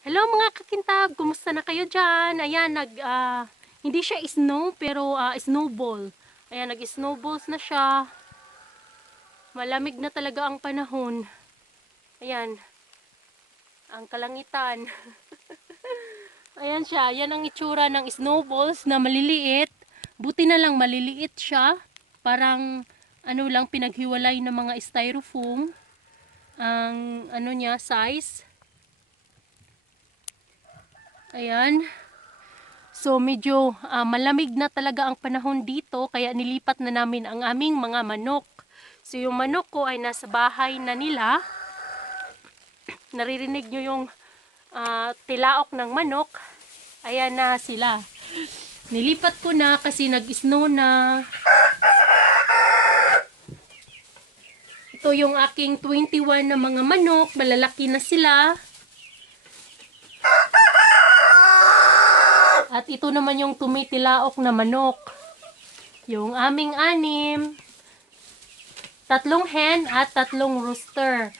Hello mga kakintab, kumusta na kayo dyan? Ayan, nag, ah, hindi siya snow pero ah, snowball. Ayan, nag-snowballs na siya. Malamig na talaga ang panahon. Ayan, ang kalangitan. Ayan siya, ayan ang itsura ng snowballs na maliliit. Buti na lang maliliit siya. Parang ano lang pinaghiwalay ng mga styrofoam. Ang ano niya, size. Ayan. So medyo ah, malamig na talaga ang panahon dito kaya nilipat na namin ang aming mga manok. So yung manok ko ay nasa bahay na nila. Naririnig nyo yung ah, tilaok ng manok. Ayan na sila. Nilipat ko na kasi nag-snow na. Ito yung aking 21 na mga manok. Malalaki na sila. At ito naman yung tumitilaok na manok. Yung aming anim. Tatlong hen at tatlong rooster.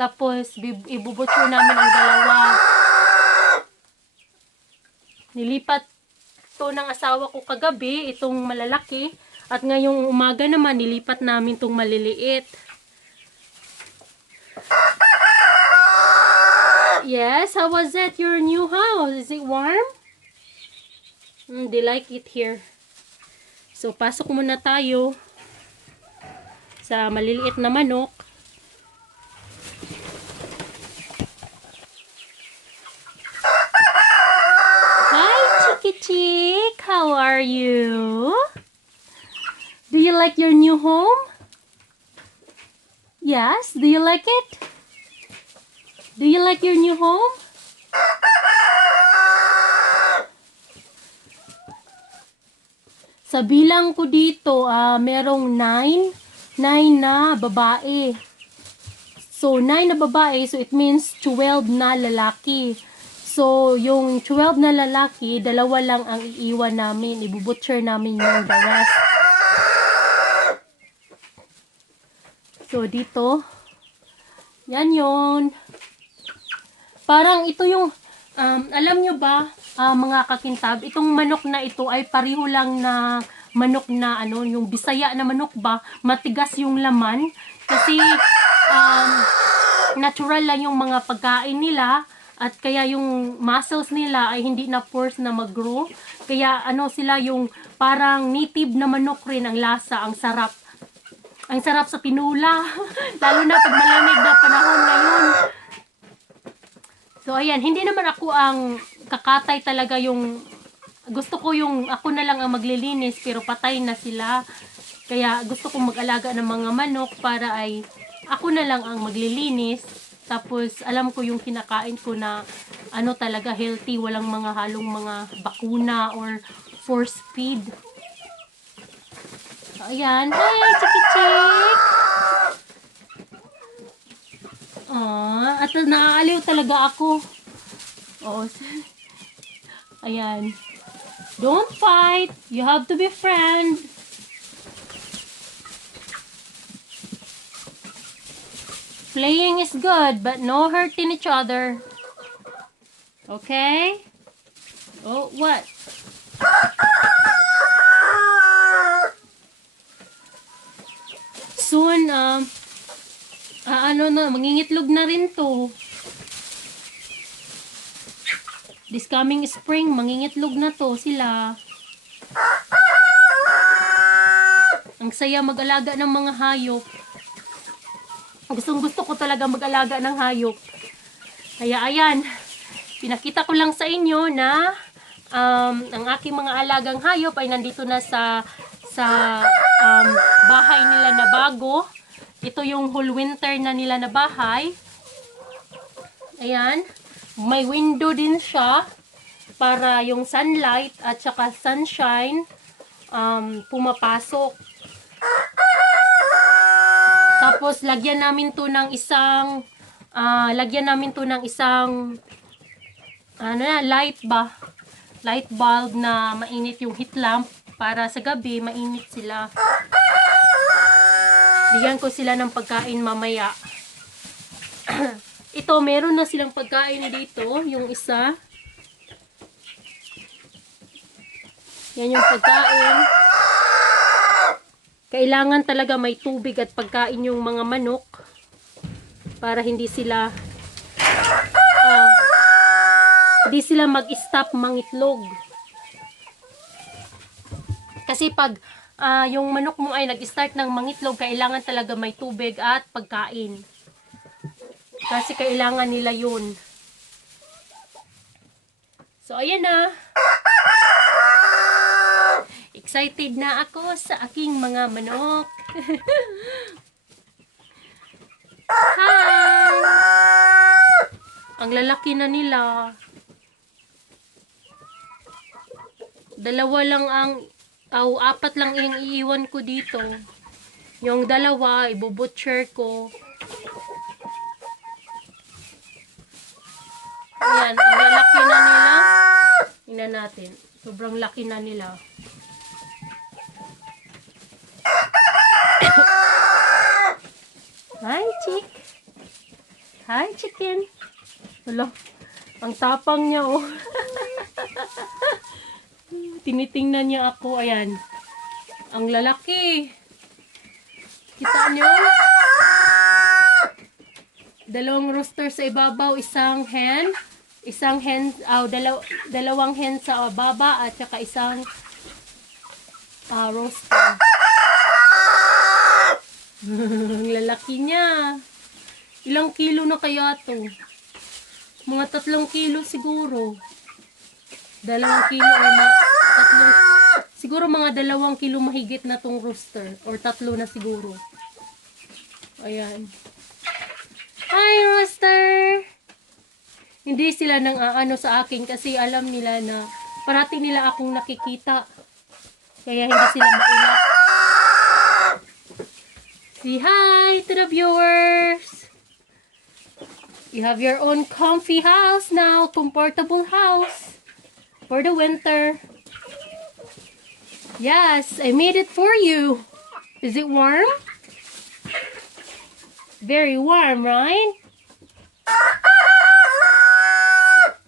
Tapos ibubutso namin ang dalawa. Nilipat to ng asawa ko kagabi, itong malalaki. At ngayong umaga naman, nilipat namin itong maliliit. Yes, how was it? Your new house? Is it warm? Mm, they like it here. So, pasok muna tayo sa maliliit na manok. Hi, Chiki Chick! How are you? Do you like your new home? Yes, do you like it? Do you like your new home? Sa bilang ko dito, ah merong 9, 9 na babae. So, 9 na babae, so it means 12 na lalaki. So, yung 12 na lalaki, dalawa lang ang iiwan namin. Ibubutcher namin yung the rest. So, dito, yan yon Parang ito yung, um, alam nyo ba, ah, mga kakintab, itong manok na ito ay pareho lang na manok na ano, yung bisaya na manok ba, matigas yung laman. Kasi, um, natural lang yung mga pagkain nila at kaya yung muscles nila ay hindi na force na mag-grow. Kaya ano sila yung parang native na manok rin ang lasa, ang sarap. Ang sarap sa tinula. Lalo na pag malamig na panahon ngayon. So ayan, hindi naman ako ang kakatay talaga yung gusto ko yung ako na lang ang maglilinis pero patay na sila. Kaya gusto kong mag-alaga ng mga manok para ay ako na lang ang maglilinis. Tapos alam ko yung kinakain ko na ano talaga healthy, walang mga halong mga bakuna or force feed. So, ayan. Hi, chiki-chik! Ah, at naaaliw talaga ako. Oo. Ayan. Don't fight. You have to be friend. Playing is good, but no hurting each other. Okay? Oh, what? Soon, um, ano na, mangingitlog na rin to. This coming spring, mangingitlog na to sila. Ang saya mag-alaga ng mga hayop. Gustong gusto ko talaga mag-alaga ng hayop. Kaya ayan, pinakita ko lang sa inyo na um, ang aking mga alagang hayop ay nandito na sa sa um, bahay nila na bago. Ito yung whole winter na nila na bahay. Ayan. May window din siya para yung sunlight at saka sunshine um, pumapasok. Tapos lagyan namin to ng isang ah, lagyan namin to ng isang ano na, light ba? Light bulb na mainit yung heat lamp para sa gabi mainit sila. Bigyan ko sila ng pagkain mamaya. ito, meron na silang pagkain dito. Yung isa. Yan yung pagkain. Kailangan talaga may tubig at pagkain yung mga manok para hindi sila ah, hindi sila mag-stop mangitlog. Kasi pag ah, yung manok mo ay nag-start ng mangitlog, kailangan talaga may tubig at pagkain. Kasi kailangan nila yun. So, ayan na. Excited na ako sa aking mga manok. Hi! Ang lalaki na nila. Dalawa lang ang, aw, apat lang yung iiwan ko dito. Yung dalawa, ibubutcher ko. Ayan, ang lalaki na nila. Tingnan natin. Sobrang laki na nila. Hi, chick. Hi, chicken. Wala. Ang tapang niya, oh. Tinitingnan niya ako. Ayan. Ang lalaki. Kita niyo? Dalawang rooster sa ibabaw, isang hen. Isang hen, ah, dalaw, dalawang hen sa baba at saka isang ah, rooster. Ang lalaki niya. Ilang kilo na kaya to? Mga tatlong kilo siguro. Dalawang kilo o siguro mga dalawang kilo mahigit na tong rooster. Or tatlo na siguro. Ayan. Hi, rooster! Hindi sila nang aano sa akin kasi alam nila na parating nila akong nakikita. Kaya hindi sila mailap. Say hi to the viewers. You have your own comfy house now, comfortable house for the winter. Yes, I made it for you. Is it warm? Very warm, right?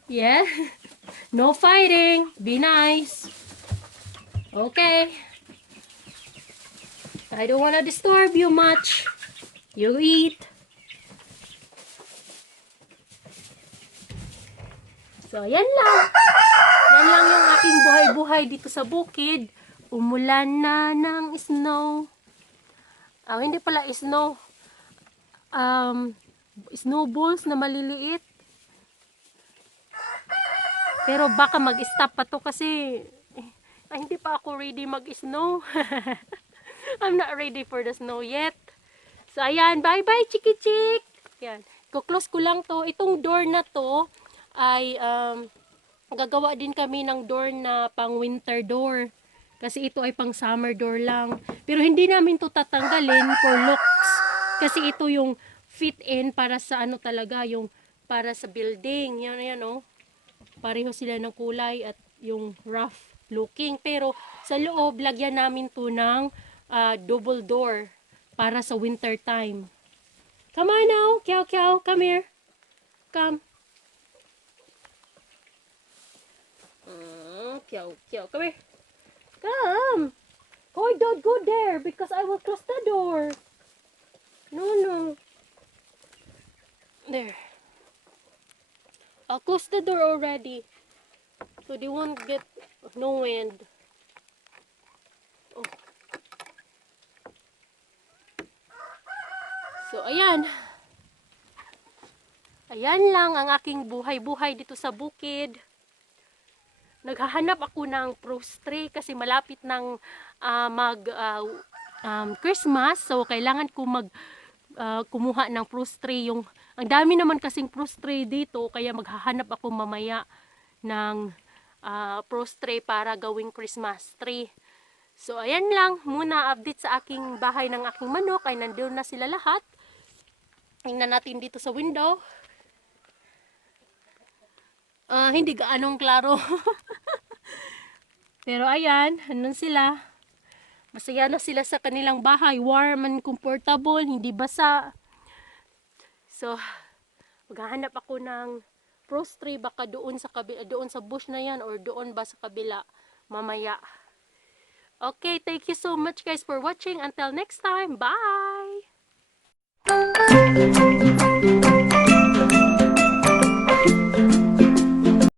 Yeah. No fighting. Be nice. Okay. I don't want to disturb you much. You eat. So, yan lang. Yan lang yung aking buhay-buhay dito sa bukid. Umulan na ng snow. Ah, hindi pala snow. Um, snowballs na maliliit. Pero baka mag-stop pa to kasi ah, hindi pa ako ready mag-snow. I'm not ready for the snow yet. So, ayan. Bye-bye, chiki-chik. Yan. Kuklose ko lang to. Itong door na to ay um, gagawa din kami ng door na pang winter door. Kasi ito ay pang summer door lang. Pero hindi namin to tatanggalin for looks. Kasi ito yung fit in para sa ano talaga, yung para sa building. Yan, yan, oh. Pareho sila ng kulay at yung rough looking. Pero sa loob, lagyan namin to ng ah, double door para sa winter time. Come on now, Kiao Kiao, come here. Come. Mm, Kiao Kiao, come here. Come. Koi, don't go there because I will close the door. No, no. There. I'll close the door already. So they won't get no wind. Oh. So, ayan. Ayan lang ang aking buhay-buhay dito sa bukid. Naghahanap ako ng fruit tree kasi malapit ng ah, mag ah, um, Christmas. So, kailangan ko mag ah, kumuha ng fruit tree. Yung, ang dami naman kasing fruit tree dito, kaya maghahanap ako mamaya ng fruit tree para gawing Christmas tree. So, ayan lang. Muna update sa aking bahay ng aking manok. Ay, nandun na sila lahat. Tingnan natin dito sa window. Ah, hindi gaanong klaro. Pero ayan, andun sila. Masaya na sila sa kanilang bahay. Warm and comfortable, hindi basa. So, Maghahanap ako ng rose tree baka doon sa kabila, doon sa bush na yan or doon ba sa kabila mamaya. Okay, thank you so much guys for watching. Until next time, bye!